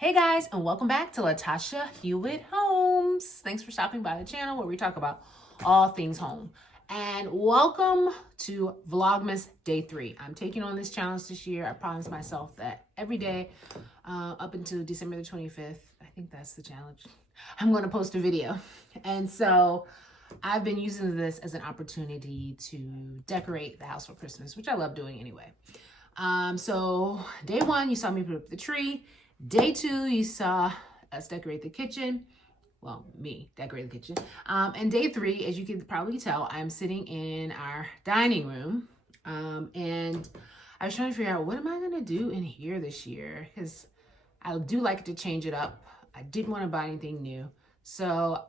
Hey guys, and welcome back to Latasha Hewitt Homes. Thanks for stopping by the channel where we talk about all things home. And welcome to Vlogmas Day 3. I'm taking on this challenge this year. I promised myself that every day up until December the 25th, I think that's the challenge, I'm going to post a video. And so I've been using this as an opportunity to decorate the house for Christmas, which I love doing anyway. So day 1, you saw me put up the tree. Day 2, you saw us decorate the kitchen. Well, me decorate the kitchen. And day 3, as you can probably tell, I'm sitting in our dining room. And I was trying to figure out, what am I going to do in here this year? Because I do like to change it up. I didn't want to buy anything new. So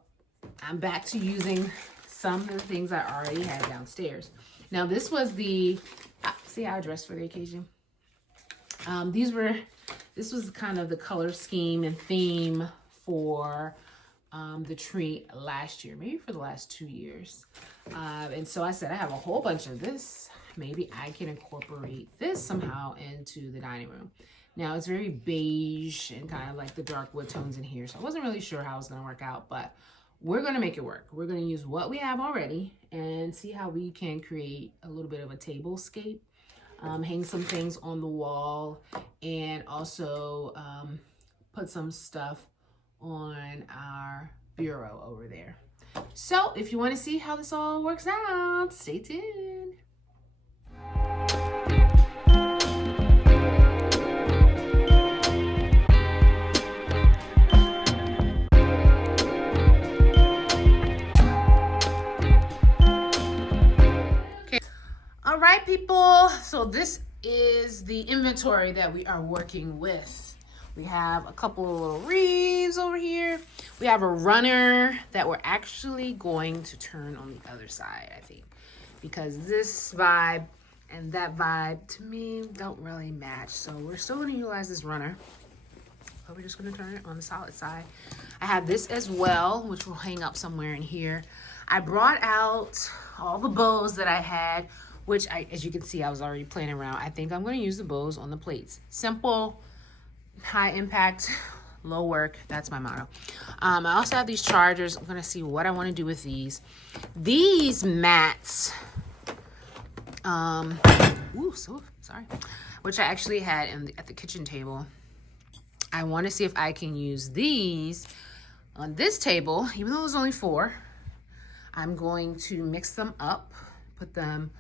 I'm back to using some of the things I already had downstairs. Now, this was the, see how I dressed for the occasion? This was kind of the color scheme and theme for the tree last year, maybe for the last 2 years. And so I said, I have a whole bunch of this. Maybe I can incorporate this somehow into the dining room. Now it's very beige and kind of like the dark wood tones in here. So I wasn't really sure how it was going to work out, but we're going to make it work. We're going to use what we have already and see how we can create a little bit of a tablescape. Hang some things on the wall and also put some stuff on our bureau over there. So if you want to see how this all works out, stay tuned. All right, people, so this is the inventory that we are working with. We have a couple of little wreaths over here. We have a runner that we're actually going to turn on the other side, I think, because this vibe and that vibe to me don't really match. So we're still going to utilize this runner, but we're just going to turn it on the solid side. I have this as well, which will hang up somewhere in here. I brought out all the bows that I had, which as you can see, I was already playing around. I think I'm going to use the bows on the plates. Simple, high impact, low work. That's my motto. I also have these chargers. I'm going to see what I want to do with these. These mats, so sorry, which I actually had at the kitchen table. I want to see if I can use these on this table, even though there's only 4. I'm going to mix them up, put them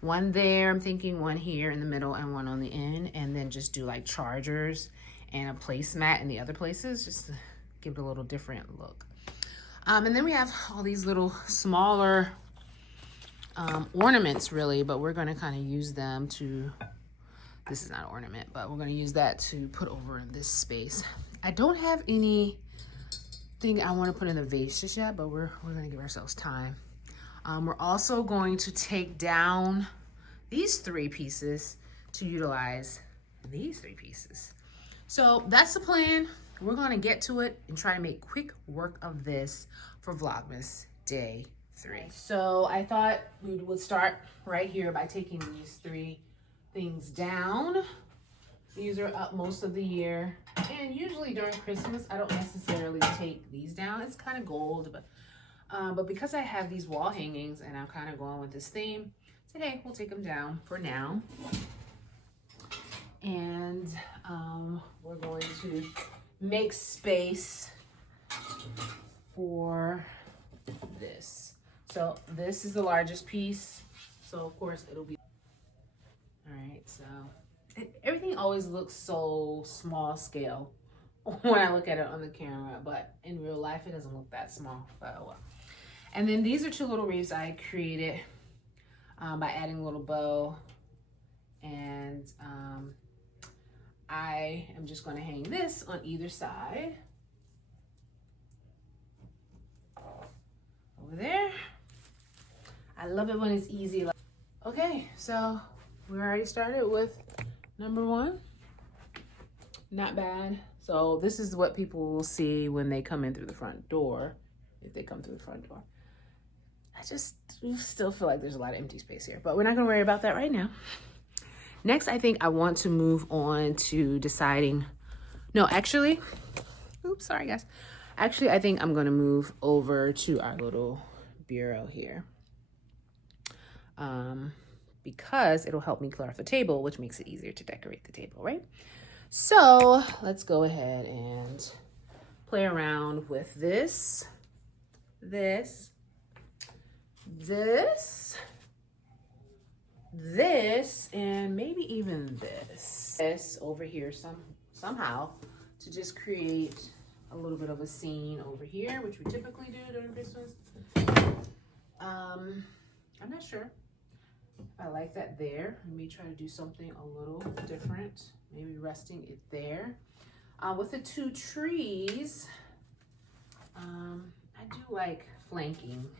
one there, I'm thinking one here in the middle and one on the end, and then just do like chargers and a placemat in the other places, just to give it a little different look. And then we have all these little smaller ornaments really, but we're gonna kind of use them to, this is not an ornament, but we're gonna use that to put over in this space. I don't have anything I wanna put in the vase just yet, but we're gonna give ourselves time. We're also going to take down these 3 pieces to utilize these 3 pieces. So that's the plan. We're going to get to it and try to make quick work of this for Vlogmas Day 3. So I thought we would start right here by taking these 3 things down. These are up most of the year. And usually during Christmas, I don't necessarily take these down. It's kind of gold, but because I have these wall hangings and I'm kind of going with this theme, today we'll take them down for now. And we're going to make space for this. So this is the largest piece. So of course it'll be, all right, so everything always looks so small scale when I look at it on the camera, but in real life it doesn't look that small, but oh well. And then these are 2 little wreaths I created by adding a little bow. And I am just going to hang this on either side. Over there. I love it when it's easy. Okay, so we already started with number 1. Not bad. So this is what people will see when they come in through the front door, if they come through the front door. I just still feel like there's a lot of empty space here, but we're not gonna worry about that right now. Next, I think I want to move on to deciding No, actually, oops, sorry guys. Actually, I think I'm gonna move over to our little bureau here. Because it'll help me clear off the table, which makes it easier to decorate the table, right? So let's go ahead and play around with this, and maybe even this over here somehow to just create a little bit of a scene over here, which we typically do during Christmas. I'm not sure if I like that there. I may try to do something a little different, maybe resting it there. With the two trees, I do like flanking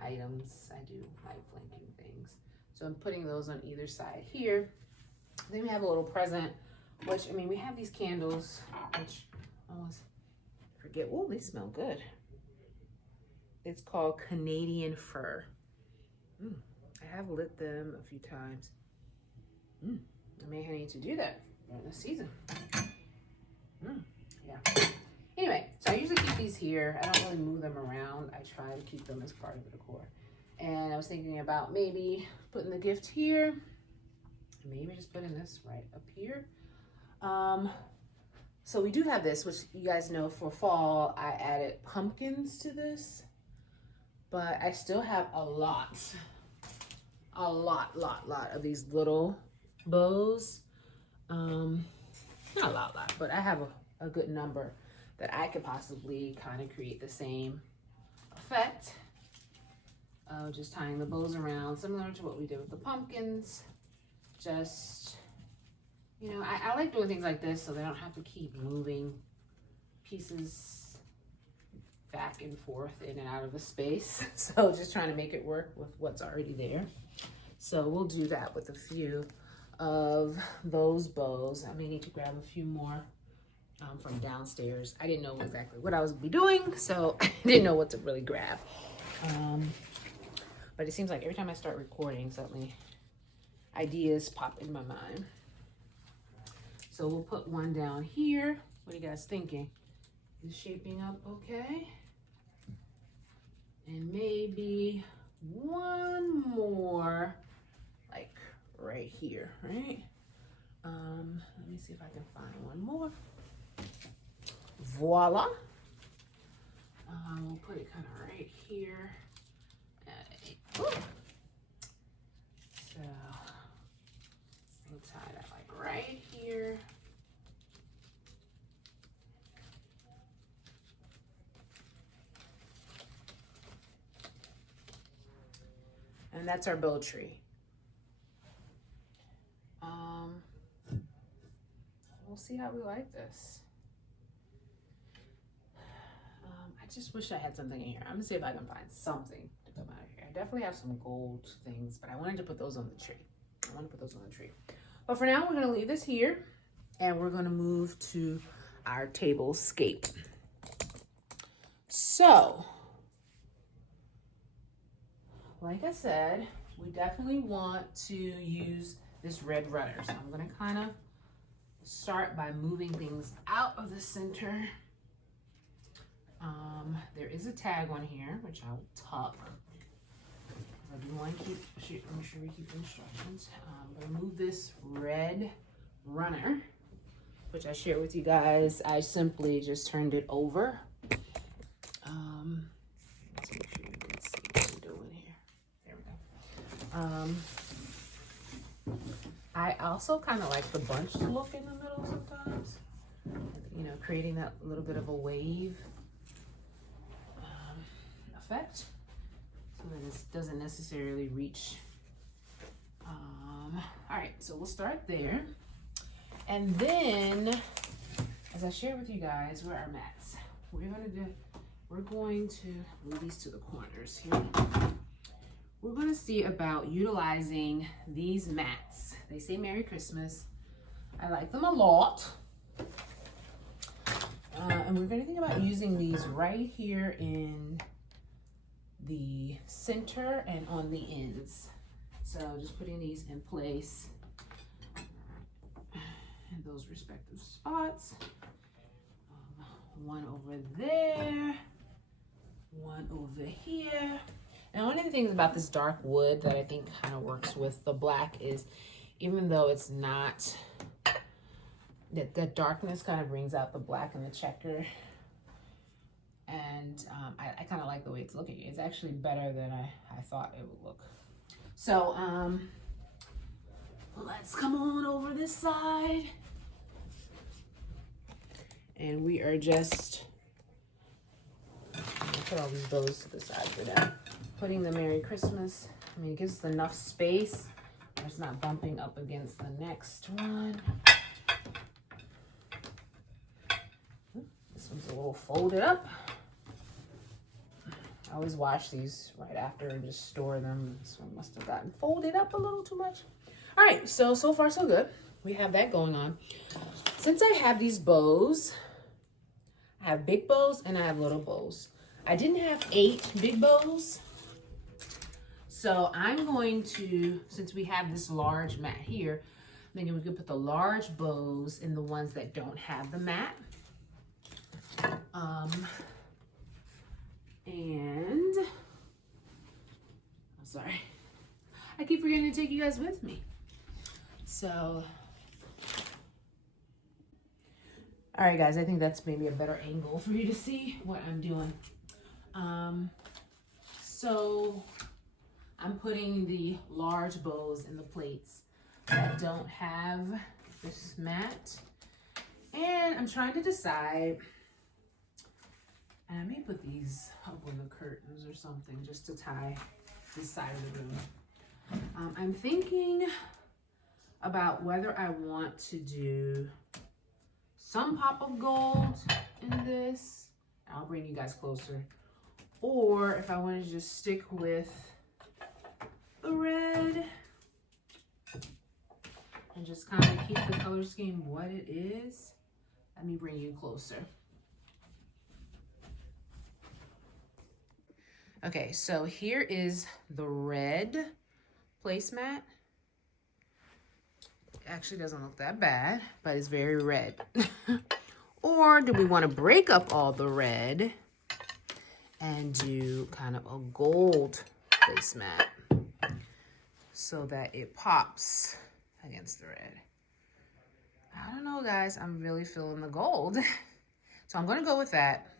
items. I do like flanking things. So I'm putting those on either side here. Then we have a little present, which, I mean, we have these candles, which I almost forget. Oh, they smell good. It's called Canadian Fir. I have lit them a few times. I may need to do that during the season. Yeah. Anyway, so I usually keep these here. I don't really move them around. I try to keep them as part of the decor. And I was thinking about maybe putting the gift here. Maybe just putting this right up here. So we do have this, which you guys know for fall, I added pumpkins to this. But I still have a lot of these little bows. Not a lot, but I have a good number that I could possibly kind of create the same effect of just tying the bows around, similar to what we did with the pumpkins. Just, you know, I like doing things like this so they don't have to keep moving pieces back and forth in and out of the space. So just trying to make it work with what's already there. So we'll do that with a few of those bows. I may need to grab a few more from downstairs. I didn't know exactly what I was be doing, so I didn't know what to really grab. But it seems like every time I start recording, suddenly ideas pop in my mind. So we'll put one down here. What are you guys thinking? Is it shaping up okay? And maybe one more, like right here, right? Let me see if I can find one more. Voila. We'll put it kind of right here. So we'll tie that like right here. And that's our bow tree. We'll see how we like this. I just wish I had something in here. I'm gonna see if I can find something to come out of here. I definitely have some gold things, but I wanted to put those on the tree. But for now, we're gonna leave this here and we're gonna move to our table scape. So, like I said, we definitely want to use this red runner. So I'm gonna kind of start by moving things out of the center. There is a tag on here, which I will tuck. I do want to make sure we keep the instructions. I'm gonna move this red runner, which I shared with you guys. I simply just turned it over. Let's make sure you can see what I'm doing here. There we go. I also kind of like the bunched look in the middle sometimes. You know, creating that little bit of a wave effect, so that it doesn't necessarily reach. All right, so we'll start there. And then, as I shared with you guys, where are our mats? We're going to move these to the corners here. We're going to see about utilizing these mats. They say Merry Christmas. I like them a lot. And we're going to think about using these right here in the center and on the ends. So just putting these in place. in those respective spots. One over there, one over here. And one of the things about this dark wood that I think kind of works with the black is, even though it's not, that darkness kind of brings out the black and the checker. And I kind of like the way it's looking. It's actually better than I thought it would look. So let's come on over this side. And we are just, put all these bows to the side for now. Putting the Merry Christmas. I mean, it gives us enough space. It's not bumping up against the next one. This one's a little folded up. I always wash these right after and just store them. This one must have gotten folded up a little too much. All right, so far so good. We have that going on. Since I have these bows, I have big bows and I have little bows. I didn't have 8 big bows. So I'm going to, since we have this large mat here, I'm thinking we could put the large bows in the ones that don't have the mat. And I'm sorry, I keep forgetting to take you guys with me. So, all right, guys, I think that's maybe a better angle for you to see what I'm doing. So I'm putting the large bows in the plates that don't have this mat, and I'm trying to decide. And I may put these up on the curtains or something just to tie this side of the room. I'm thinking about whether I want to do some pop of gold in this. I'll bring you guys closer. Or if I want to just stick with the red and just kind of keep the color scheme what it is. Let me bring you closer. Okay, so here is the red placemat. It actually doesn't look that bad, but it's very red. Or do we want to break up all the red and do kind of a gold placemat so that it pops against the red? I don't know, guys. I'm really feeling the gold. So I'm going to go with that.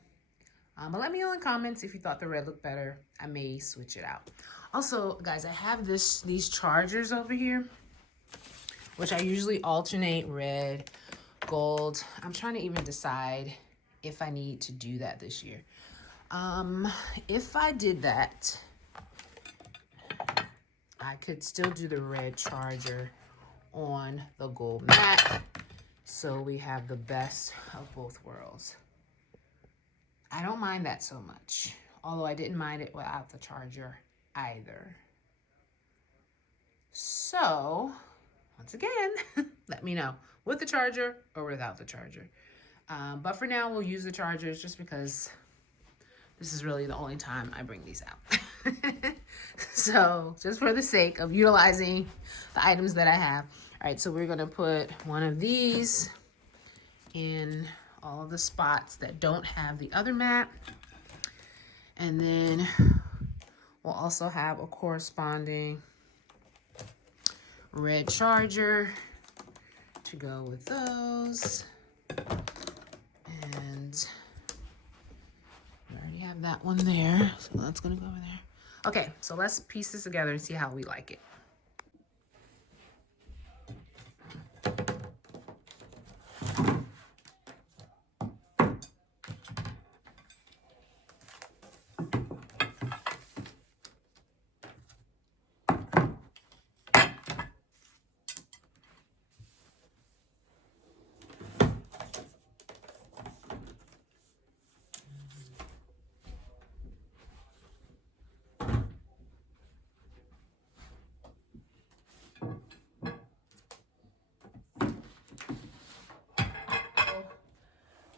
But let me know in the comments if you thought the red looked better. I may switch it out. Also, guys, I have these chargers over here, which I usually alternate red, gold. I'm trying to even decide if I need to do that this year. If I did that, I could still do the red charger on the gold mat. So we have the best of both worlds. I don't mind that so much, although I didn't mind it without the charger either. So, once again, let me know, with the charger or without the charger. But for now, we'll use the chargers just because this is really the only time I bring these out. So, just for the sake of utilizing the items that I have. All right, so we're gonna put one of these in all of the spots that don't have the other mat. And then we'll also have a corresponding red charger to go with those. And we already have that one there, so that's gonna go over there. Okay, so let's piece this together and see how we like it.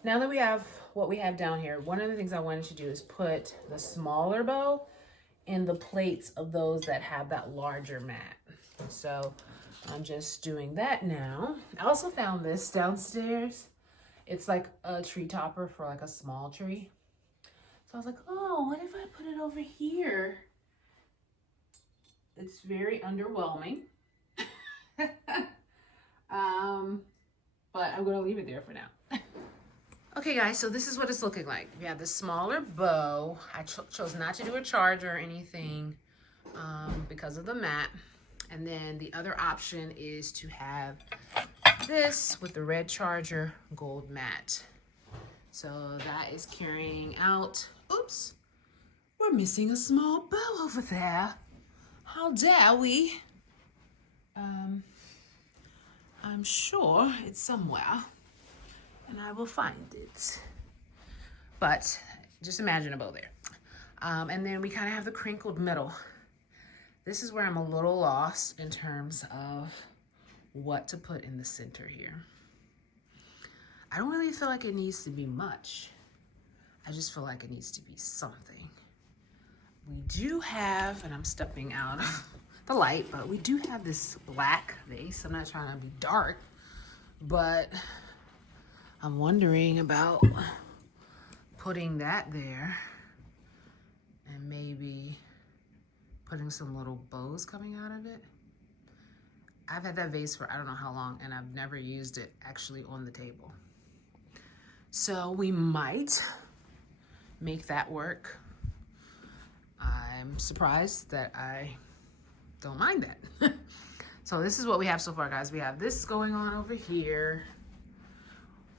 Now that we have what we have down here, one of the things I wanted to do is put the smaller bow in the plates of those that have that larger mat. So I'm just doing that now. I also found this downstairs. It's like a tree topper for like a small tree. So I was like, oh, what if I put it over here? It's very underwhelming. But I'm gonna leave it there for now. Okay guys, so this is what it's looking like. We have the smaller bow. I chose not to do a charger or anything because of the mat. And then the other option is to have this with the red charger gold mat. So that is carrying out, oops, we're missing a small bow over there. How dare we? I'm sure it's somewhere and I will find it. But just imagine a bow there. And then we kind of have the crinkled middle. This is where I'm a little lost in terms of what to put in the center here. I don't really feel like it needs to be much. I just feel like it needs to be something. We do have, and I'm stepping out of the light, but we do have this black vase. I'm not trying to be dark, but I'm wondering about putting that there and maybe putting some little bows coming out of it. I've had that vase for I don't know how long and I've never used it actually on the table. So we might make that work. I'm surprised that I don't mind that. So this is what we have so far, guys. We have this going on over here.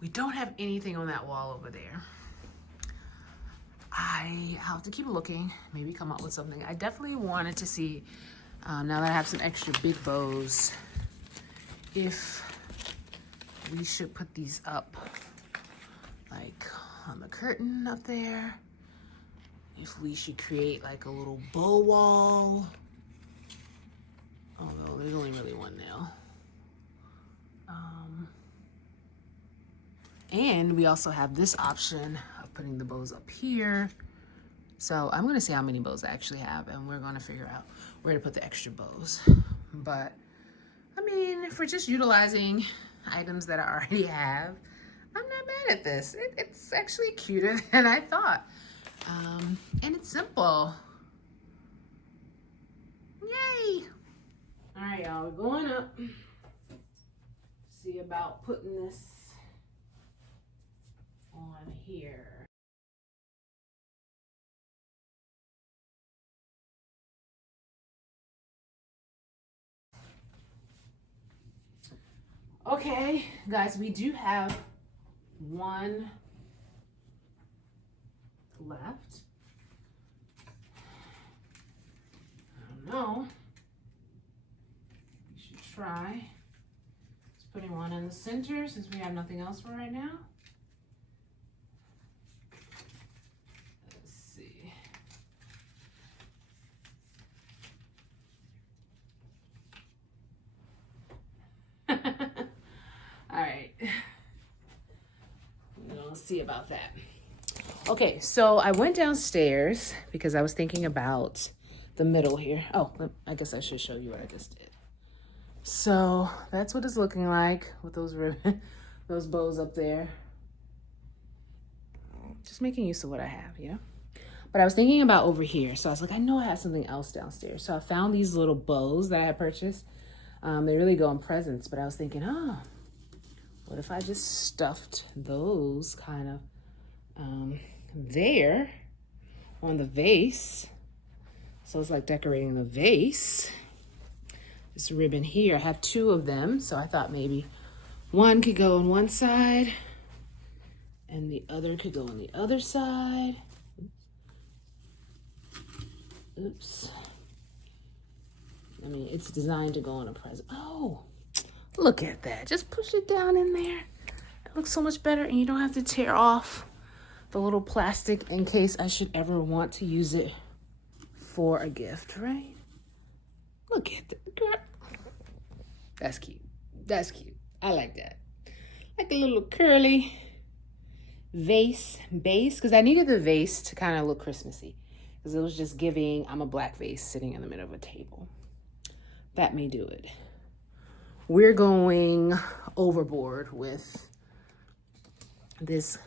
We don't have anything on that wall over there. I have to keep looking, maybe come up with something. I definitely wanted to see, now that I have some extra big bows, if we should put these up, like on the curtain up there. If we should create like a little bow wall. Although there's only really one nail. And we also have this option of putting the bows up here. So I'm gonna see how many bows I actually have and we're gonna figure out where to put the extra bows. But I mean, if we're just utilizing items that I already have, I'm not mad at this. It's actually cuter than I thought. And it's simple. Yay! All right, y'all, we're going up. See about putting this on here. Okay, guys, we do have one left. I don't know. We should try just putting one in the center since we have nothing else for right now. Let's see. All right. We'll see about that. Okay, so I went downstairs because I was thinking about the middle here. Oh, I guess I should show you what I just did. So that's what it's looking like with those ribbon, those bows up there. Just making use of what I have, you know? But I was thinking about over here. So I was like, I know I have something else downstairs. So I found these little bows that I had purchased. They really go in presents, but I was thinking, oh, what if I just stuffed those kind of there on the vase? So it's like decorating the vase. This ribbon here, I have two of them. So I thought maybe one could go on one side and the other could go on the other side. Oops. I mean, it's designed to go on a present. Oh, look at that. Just push it down in there. It looks so much better and you don't have to tear off the little plastic in case I should ever want to use it for a gift, right? Look at that, girl. That's cute. That's cute. I like that. Like a little curly vase base, because I needed the vase to kind of look Christmassy, because it was just giving, I'm a black vase sitting in the middle of a table. That may do it. we're going overboard with this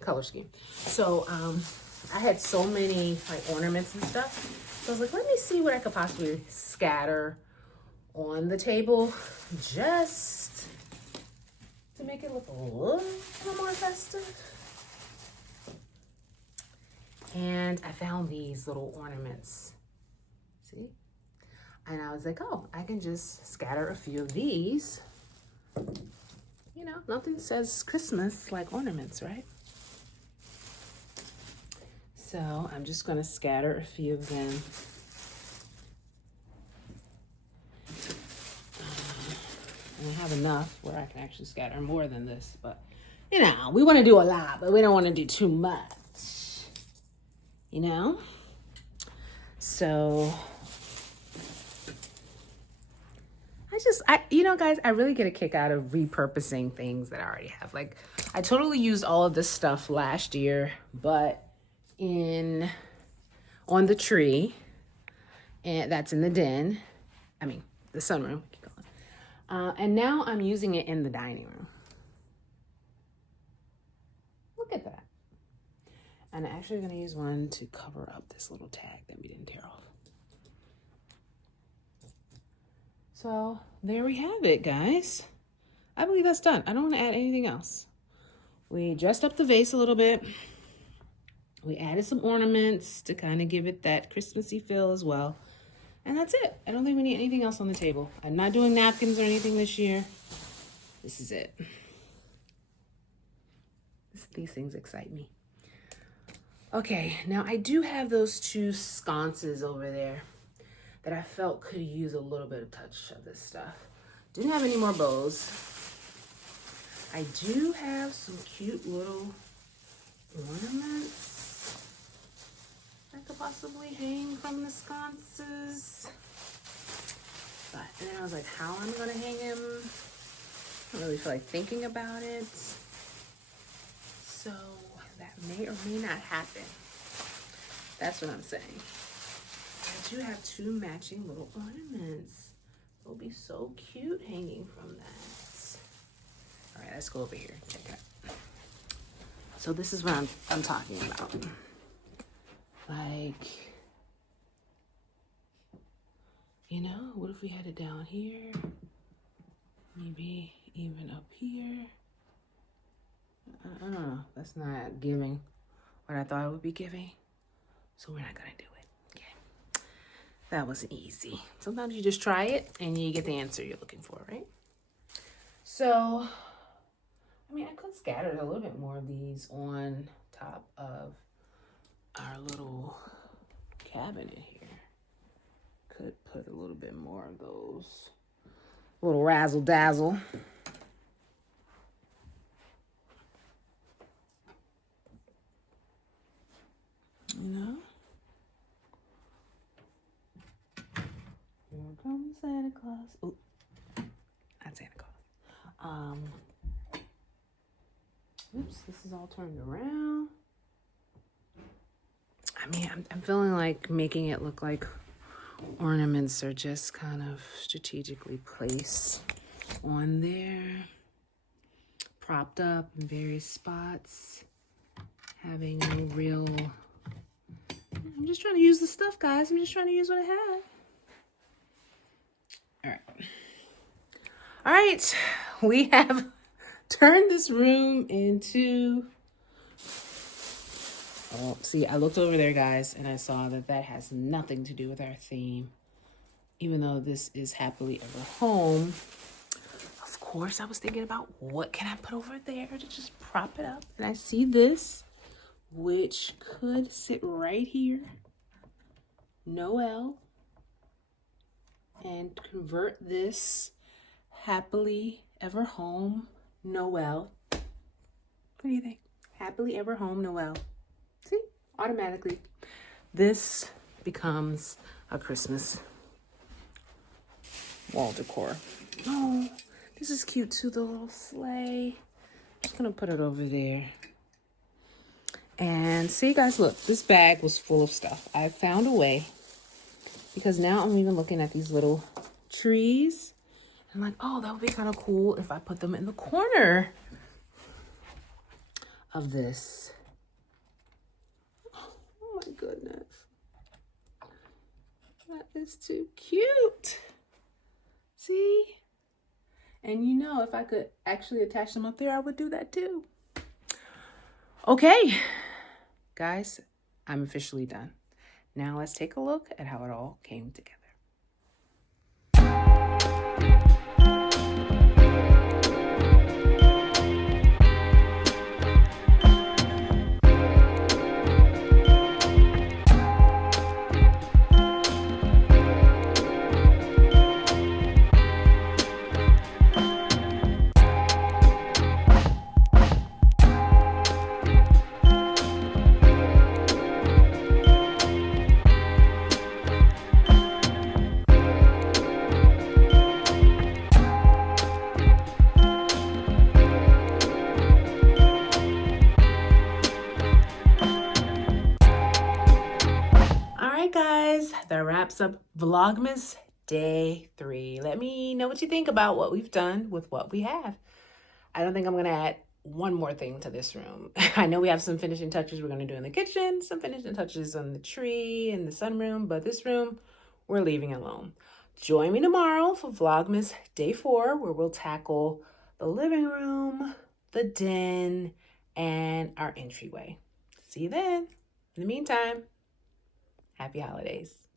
color scheme. So I had so many like ornaments and stuff. So I was like, let me see what I could possibly scatter on the table just to make it look a little more festive. And I found these little ornaments. See? And I was like, oh, I can just scatter a few of these. You know, nothing says Christmas like ornaments, right? So I'm just gonna scatter a few of them. And I have enough where I can actually scatter more than this, but you know, we wanna do a lot, but we don't wanna do too much, you know? So, you know, guys, I really get a kick out of repurposing things that I already have. Like, I totally used all of this stuff last year, but on the tree, and that's in the den, I mean, the sunroom, and now I'm using it in the dining room. Look at that. And I'm actually gonna use one to cover up this little tag that we didn't tear off. So there we have it, guys. I believe that's done. I don't want to add anything else. We dressed up the vase a little bit. We added some ornaments to kind of give it that Christmassy feel as well. And that's it. I don't think we need anything else on the table. I'm not doing napkins or anything this year. This is it. These things excite me. Okay, now I do have those two sconces over there that I felt could use a little bit of touch of this stuff. Didn't have any more bows. I do have some cute little ornaments that could possibly hang from the sconces. But and then I was like, how am I gonna hang him? I don't really feel like thinking about it. So that may or may not happen. That's what I'm saying. I do have two matching little ornaments. It'll be so cute hanging from that. All right, let's go over here. Check it out. So this is what I'm talking about. Like, you know, what if we had it down here? Maybe even up here. I don't know. That's not giving what I thought it would be giving. So we're not gonna do it. Okay. That was easy. Sometimes you just try it and you get the answer you're looking for, right? So, I mean, I could scatter a little bit more of these on top of our little cabinet here. Could put a little bit more of those. A little razzle dazzle. You know? Here comes Santa Claus. Oh, not Santa Claus. Oops, this is all turned around. I mean, I'm feeling like making it look like ornaments are just kind of strategically placed on there, propped up in various spots, having no real... I'm just trying to use the stuff, guys. I'm just trying to use what I have. All right. All right. We have turned this room into... Oh, see, I looked over there, guys, and I saw that that has nothing to do with our theme. Even though this is Happily Ever Home, of course, I was thinking about what can I put over there to just prop it up. And I see this, which could sit right here. Noel. And convert this Happily Ever Home Noel. What do you think? Happily Ever Home Noel. See, automatically, this becomes a Christmas wall decor. Oh, this is cute too, the little sleigh. Just gonna put it over there. And see, guys, look, this bag was full of stuff. I found a way, because now I'm even looking at these little trees. And like, oh, that would be kind of cool if I put them in the corner of this. Oh my goodness. That is too cute. See? And you know, if I could actually attach them up there, I would do that too. Okay, guys, I'm officially done. Now let's take a look at how it all came together. Guys, that wraps up Vlogmas Day 3. Let me know what you think about what we've done with what we have. I don't think I'm going to add one more thing to this room. I know we have some finishing touches we're going to do in the kitchen, some finishing touches on the tree and the sunroom, but this room, we're leaving alone. Join me tomorrow for Vlogmas Day 4, where we'll tackle the living room, the den, and our entryway. See you then. In the meantime, happy holidays.